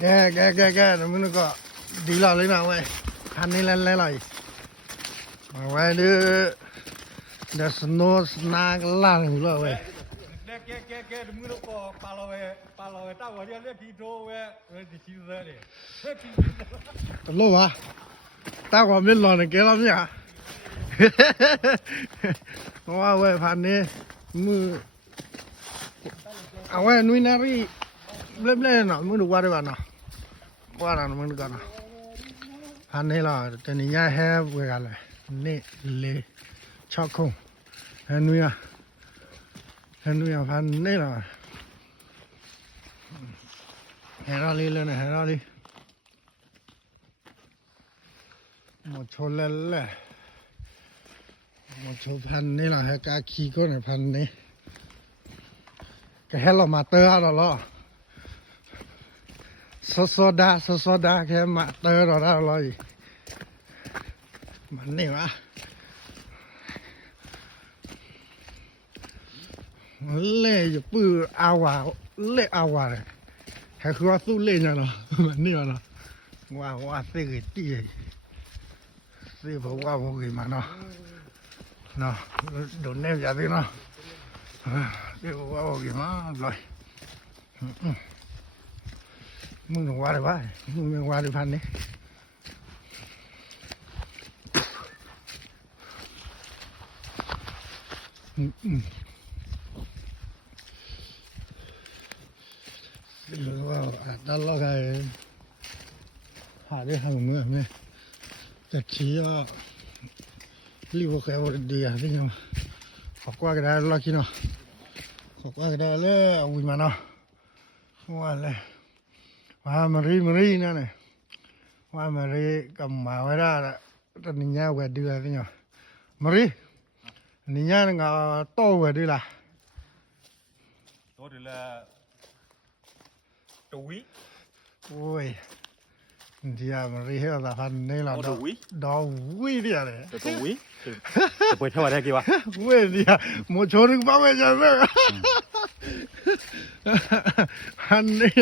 แกมึงก็ดีหล่อเลยนะเว้ยคันนี้เล่นๆเลยไว้เดี๋ยวสโนว์สนากล่างอยู่แล้วเว้ยแกมึงก็ปาเราเว้ตั้งหัวเรียกกี่โตเว้ยดิชิเซ่เลย ตลกวะตากว่าไม่หล่อเนี่ยแกเราเนี่ยว่าเว้ยพันนี้มือเอาไว้นุ้ยนารีเล่นๆเนาะมึงดูว่าได้ป่ะเนาะว่าอะไรมึงดูกันเนาะพันนี้ล่ะแต่นี่ย่าแฮปเวกันเลยนี่เลยชอบคงเห็นนุ้ยพันนี่ล่ะเห็นอะไรเลยนะเห็นอะไรหมดชนแล้วแหละหมดชนพันนี่ล่ะให้กาขี่ก็หน่อยพันนี้ก็ให้เรามาเตอร์เราล้อสดาแค่มาเตอร์เราได้เลยมันนี่วะเล่จะปื้ออาวาเล่อาวาเลยให้คือว่าสู้เล่นเนาะมันนี่วะเนาะว่าซื้อตีซื้อเพราะว่าพวกนี้มาเนาะโดนแนบยาสิเนาะซื้อเพราะว่าพวกนี้มาเลยมึงหนูว่าอะไรวะมึงว่าอะไรพันนี้หรือว่าด้านล่างไงหาได้ทางเมื่อไหร่จะชี้ว่ารีบว่าแกว่าดีอ่ะที่ยังขอบว่ากันได้ล่ะคิดเนาะขอบว่ากันได้เลยเอาวิมาเนาะว่าเลยว่ามารีนั่นเลยว่ามารีกับหมาไว้ได้ละตอนนี้เนี่ยเวดีเลยที่ยังมารีนี่เนี่ยงาโตเวดีละโตดีละตุยโอ้ยที่มารีให้เราพันนี่เราดอวิเดียเลยตุยจะไปเท่าไหร่กี่วะเว้ยเนี่ยหมดชนบ้าไม่ใช่ไหมพันนี่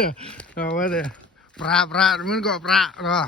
เอาไว้เลยปลามันก็ปลาเนาะ